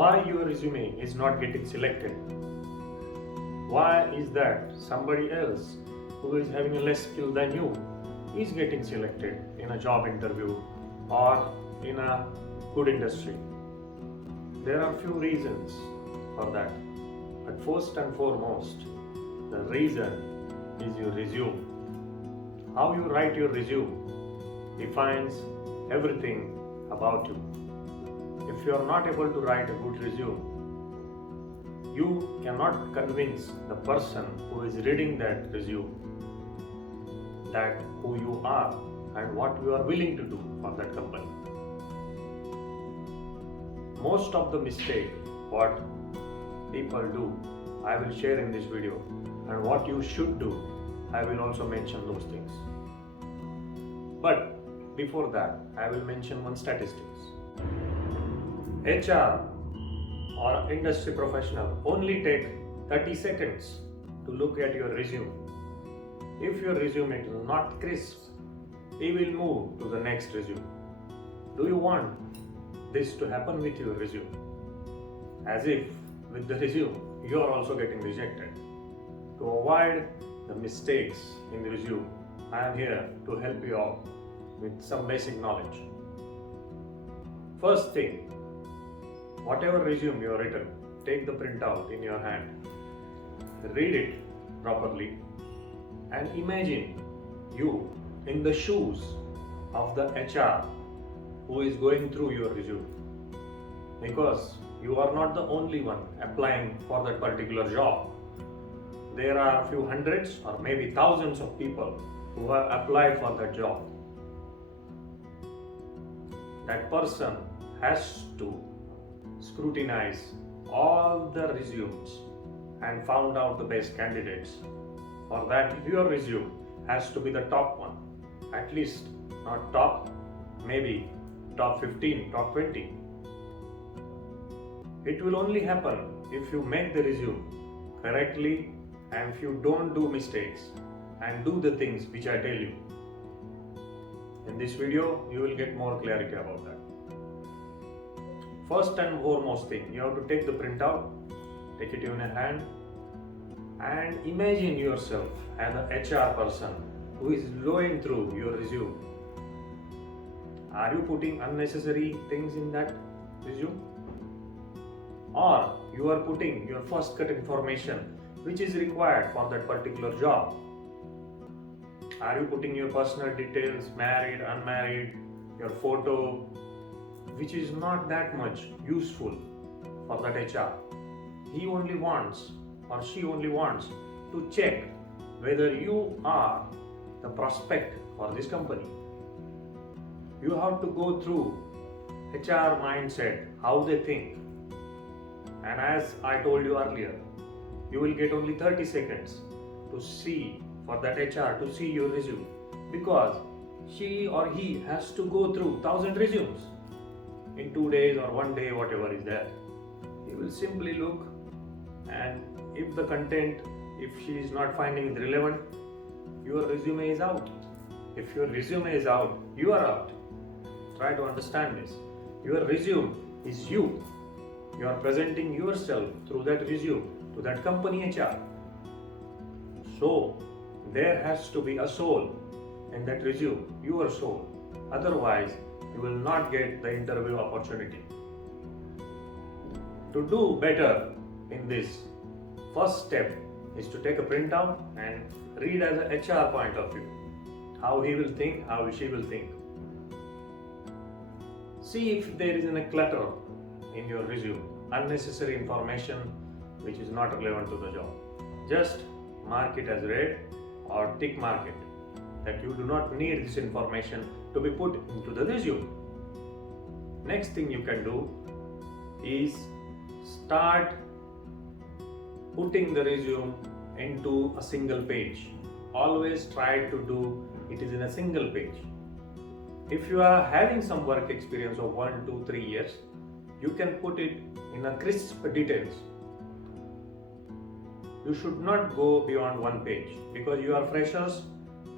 why your resume is not getting selected. Why is that somebody else who is having a less skill than you is getting selected in a job interview or in a good industry? There are few reasons for that. But first and foremost, the reason is your resume. How you write your resume defines everything about you. If you are not able to write a good resume, you cannot convince the person who is reading that resume that who you are and what you are willing to do for that company. Most of the mistake what people do, I will share in this video, and what you should do, I will also mention those things. But before that, I will mention one statistics. HR or industry professional only take 30 seconds to look at your resume. If your resume is not crisp, he will move to the next resume. Do you want this to happen with your resume? As if with the resume you are also getting rejected. To avoid the mistakes in the resume, I am here to help you out with some basic knowledge. First thing, whatever resume you have written, take the printout in your hand, read it properly, and imagine you in the shoes of the HR who is going through your resume. Because you are not the only one applying for that particular job. There are a few hundreds or maybe thousands of people who have applied for that job. That person has to scrutinize all the resumes and found out the best candidates. For that, your resume has to be the top one. At least not top, maybe top 15, top 20. It will only happen if you make the resume correctly and if you don't do mistakes and do the things which I tell you. In this video, you will get more clarity about that. First and foremost thing, you have to take the printout, take it in your hand, and imagine yourself as an HR person who is going through your resume. Are you putting unnecessary things in that resume? Or you are putting your first cut information which is required for that particular job? Are you putting your personal details, married, unmarried, your photo, which is not that much useful for that HR? He only wants or she only wants to check whether you are the prospect for this company. You have to go through HR mindset, how they think. And as I told you earlier, you will get only 30 seconds to see for that HR to see your resume, because she or he has to go through 1,000 resumes in 2 days or 1 day, whatever is there. He will simply look, and if the content, if she is not finding it relevant, your resume is out. If your resume is out, you are out. Try to understand this. Your resume is you. You are presenting yourself through that resume to that company HR. So there has to be a soul in that resume, your soul. Otherwise, you will not get the interview opportunity. To do better in this, first step is to take a printout and read as an HR point of view. How he will think, how she will think. See if there is a clutter in your resume, unnecessary information which is not relevant to the job. Just mark it as red or tick mark it that you do not need this information to be put into the resume. Next thing you can do is start putting the resume into a single page. Always try to do it is in a single page. If you are having some work experience of 1, 2, 3 years, you can put it in a crisp details. You should not go beyond 1 page, because you are freshers.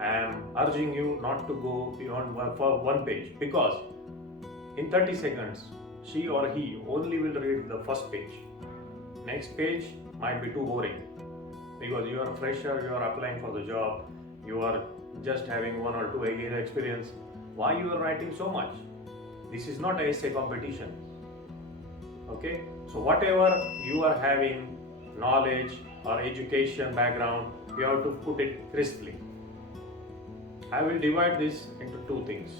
I am urging you not to go beyond 1 page, because in 30 seconds she or he only will read the first page. Next page might be too boring because you are a fresher, you are applying for the job, you are just having 1 or 2 year experience. Why you are writing so much? This is not a essay competition. Okay, so whatever you are having knowledge or education background, you have to put it crisply. I will divide this into two things.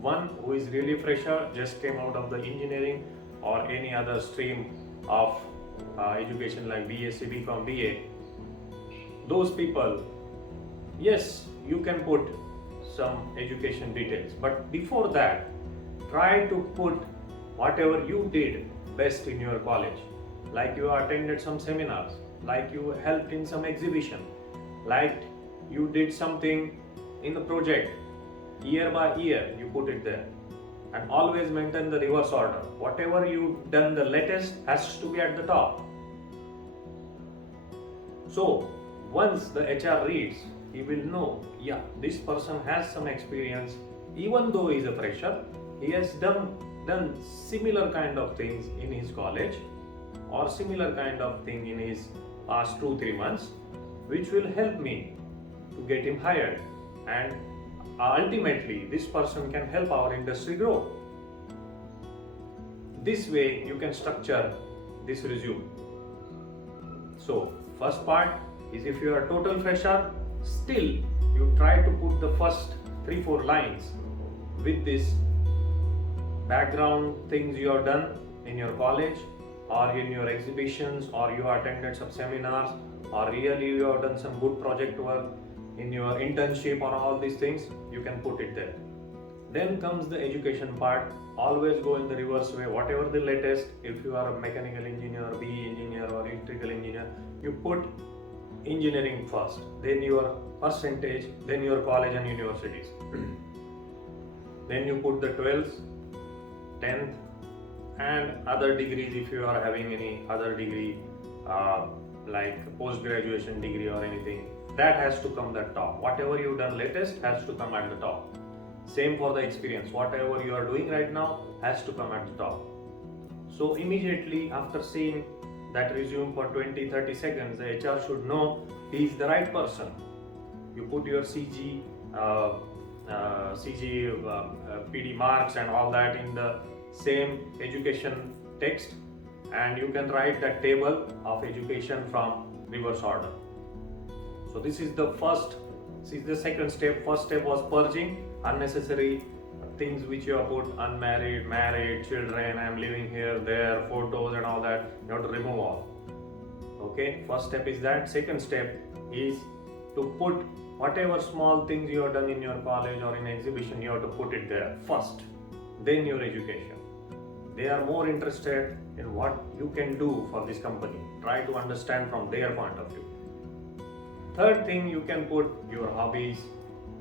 One who is really fresher, just came out of the engineering or any other stream of education like BSc, BCom, BA. Those people, yes, you can put some education details, but before that, try to put whatever you did best in your college. Like you attended some seminars, like you helped in some exhibition, like you did something in the project. Year by year, you put it there. And always maintain the reverse order. Whatever you done the latest has to be at the top. So once the HR reads, he will know, yeah, this person has some experience. Even though he is a fresher, he has done similar kind of things in his college or similar kind of thing in his past 2-3 months, which will help me to get him hired. And ultimately, this person can help our industry grow. This way, you can structure this resume. So, first part is if you are a total fresher, still you try to put the first 3-4 lines with this background things you have done in your college or in your exhibitions, or you attended some seminars, or really you have done some good project work in your internship or all these things, you can put it there. Then comes the education part. Always go in the reverse way. Whatever the latest, if you are a mechanical engineer, BE engineer or electrical engineer, you put engineering first, then your percentage, then your college and universities. Then you put the 12th, 10th and other degrees if you are having any other degree like post-graduation degree or anything. That has to come at the top. Whatever you've done latest has to come at the top. Same for the experience. Whatever you are doing right now has to come at the top. So immediately after seeing that resume for 20-30 seconds, the HR should know he is the right person. You put your CG, PD marks and all that in the same education text, and you can write that table of education from reverse order. So this is the first. This is the second step. First step was purging unnecessary things which you have put: unmarried, married, children, I am living here, there, photos and all that. You have to remove all. Okay, first step is that. Second step is to put whatever small things you have done in your college or in exhibition, you have to put it there first, then your education. They are more interested in what you can do for this company. Try to understand from their point of view. Third thing, you can put your hobbies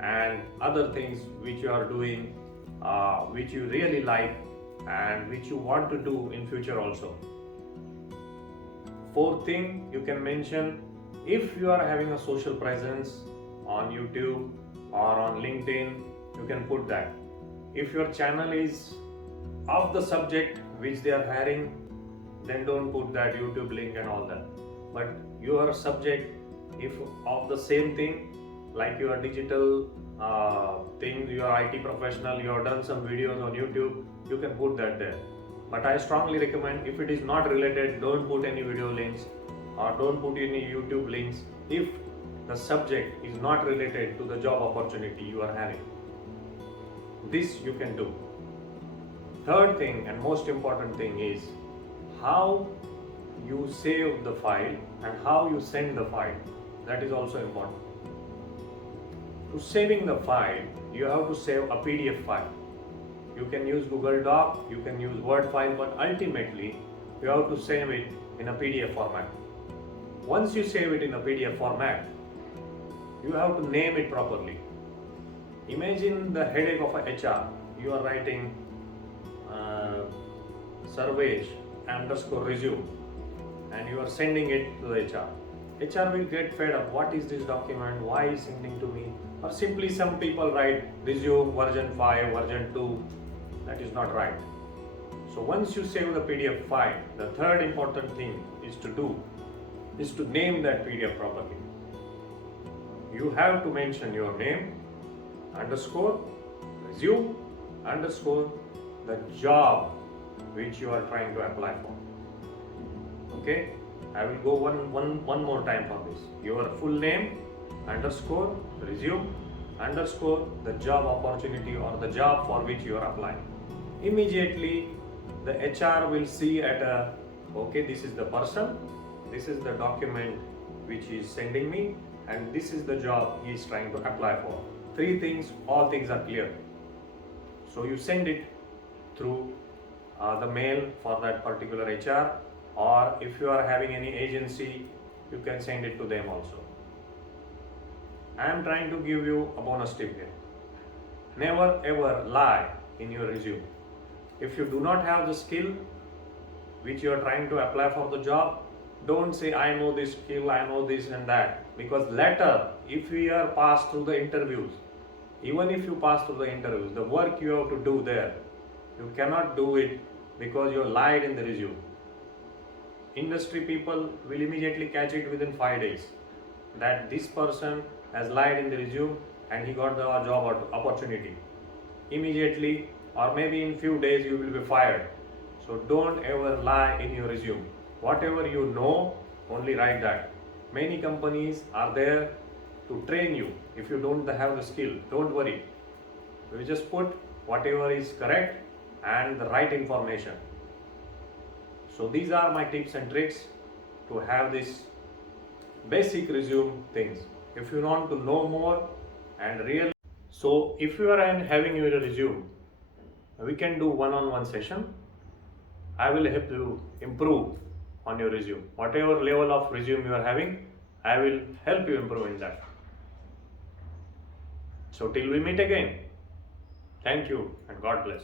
and other things which you are doing, which you really like and which you want to do in future also. Fourth thing, you can mention if you are having a social presence on YouTube or on LinkedIn, you can put that. If your channel is of the subject which they are hiring, then don't put that YouTube link and all that. But your subject, if of the same thing, like your digital thing, you are IT professional, you have done some videos on YouTube, you can put that there. But I strongly recommend, if it is not related, don't put any video links or don't put any YouTube links if the subject is not related to the job opportunity you are having. This you can do. Third thing and most important thing is how you save the file and how you send the file. That is also important. To saving the file, you have to save a PDF file. You can use Google Doc, you can use Word file, but ultimately you have to save it in a PDF format. Once you save it in a PDF format, you have to name it properly. Imagine the headache of a HR. You are writing Sarvesh _resume and you are sending it to the HR. HR will get fed up. What is this document? Why is sending to me? Or simply some people write resume version 5, version 2. That is not right. So once you save the PDF file, the third important thing is to name that PDF properly. You have to mention your name, underscore, resume, underscore, the job which you are trying to apply for. Okay, I will go one more time for this. Your full name, underscore, resume, underscore, the job opportunity or the job for which you are applying. Immediately the HR will see okay, this is the person, this is the document which he is sending me, and this is the job he is trying to apply for. Three things, all things are clear. So you send it through the mail for that particular HR, or if you are having any agency, you can send it to them also. I am trying to give you a bonus tip here. Never ever lie in your resume. If you do not have the skill which you are trying to apply for the job, don't say I know this skill, I know this and that, because later if we are passed through the interviews, even if you pass through the interviews, the work you have to do there, you cannot do it because you lied in the resume. Industry people will immediately catch it within 5 days that this person has lied in the resume and he got the job opportunity. Immediately, or maybe in few days, you will be fired. So don't ever lie in your resume. Whatever you know, only write that. Many companies are there to train you. If you don't have the skill, don't worry. You just put whatever is correct and the right information. So these are my tips and tricks to have this basic resume things. If you want to know more and real, so if you are having your resume, we can do one-on-one session. I will help you improve on your resume. Whatever level of resume you are having, I will help you improve in that. So till we meet again, thank you and God bless.